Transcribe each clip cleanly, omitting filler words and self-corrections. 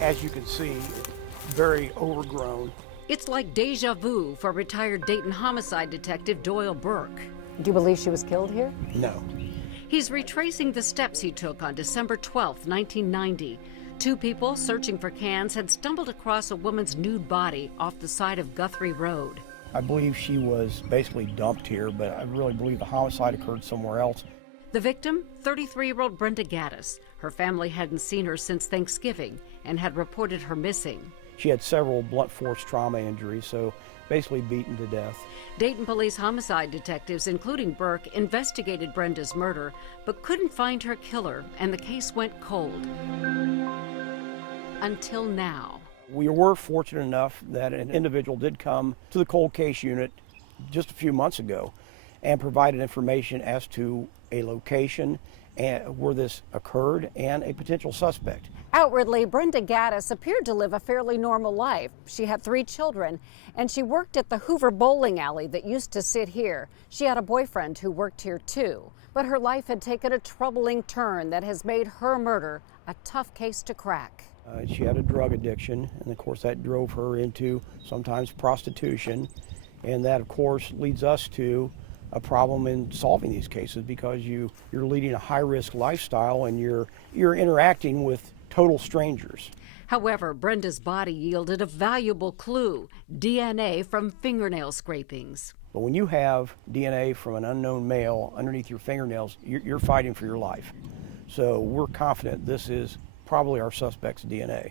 As you can see, it's very overgrown. It's like deja vu for retired Dayton homicide detective Doyle Burke. Do you believe she was killed here? No. He's retracing the steps he took on December 12, 1990. Two people searching for cans had stumbled across a woman's nude body off the side of Guthrie Road. I believe she was basically dumped here, but I really believe the homicide occurred somewhere else. The victim, 33-year-old Brenda Gaddis. Her family hadn't seen her since Thanksgiving and had reported her missing. She had several blunt force trauma injuries, so basically beaten to death. Dayton police homicide detectives, including Burke, investigated Brenda's murder, but couldn't find her killer, and the case went cold. Until now. We were fortunate enough that an individual did come to the cold case unit just a few months ago and provided information as to a location and where this occurred and a potential suspect. Outwardly, Brenda Gaddis appeared to live a fairly normal life. She had 3 children, and she worked at the Hoover bowling alley that used to sit here. She had a boyfriend who worked here too. But her life had taken a troubling turn that has made her murder a tough case to crack. She had a drug addiction, and of course that drove her into sometimes prostitution, and that of course leads us to a problem in solving these cases because you're leading a high-risk lifestyle and you're interacting with total strangers. However, Brenda's body yielded a valuable clue, DNA from fingernail scrapings. But when you have DNA from an unknown male underneath your fingernails, you're fighting for your life. So we're confident this is probably our suspect's DNA.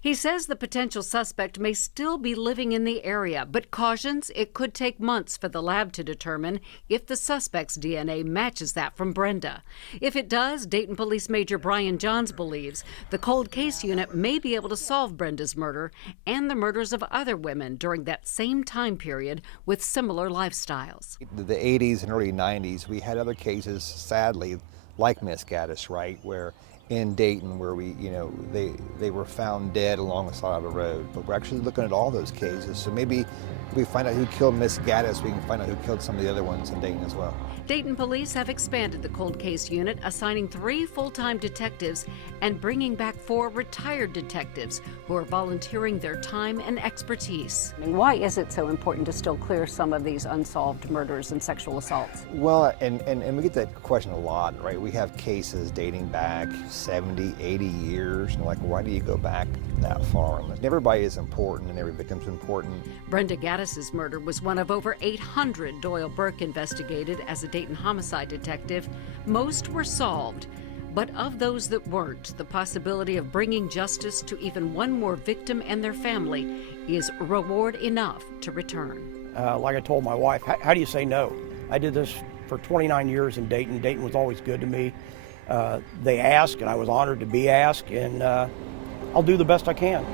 He says the potential suspect may still be living in the area, but cautions it could take months for the lab to determine if the suspect's DNA matches that from Brenda. If it does, Dayton Police Major Brian Johns believes the cold case unit may be able to solve Brenda's murder and the murders of other women during that same time period with similar lifestyles. The 80s and early 90s, we had other cases, sadly, like Miss Gaddis, right, where in Dayton where they were found dead along the side of the road. But we're actually looking at all those cases, so maybe we find out who killed Miss Gaddis, we can find out who killed some of the other ones in Dayton as well. Dayton police have expanded the cold case unit, assigning 3 full-time detectives and bringing back 4 retired detectives who are volunteering their time and expertise. I mean, why is it so important to still clear some of these unsolved murders and sexual assaults? Well, and we get that question a lot, right? We have cases dating back 70, 80 years, and like, why do you go back that far? And everybody is important and every victim's important. Brenda Gaddis's murder was one of over 800 Doyle Burke investigated as a Dayton homicide detective. Most were solved, but of those that weren't, the possibility of bringing justice to even one more victim and their family is reward enough to return. Like I told my wife, how do you say no? I did this for 29 years in Dayton. Dayton was always good to me. They asked, and I was honored to be asked, and I'll do the best I can.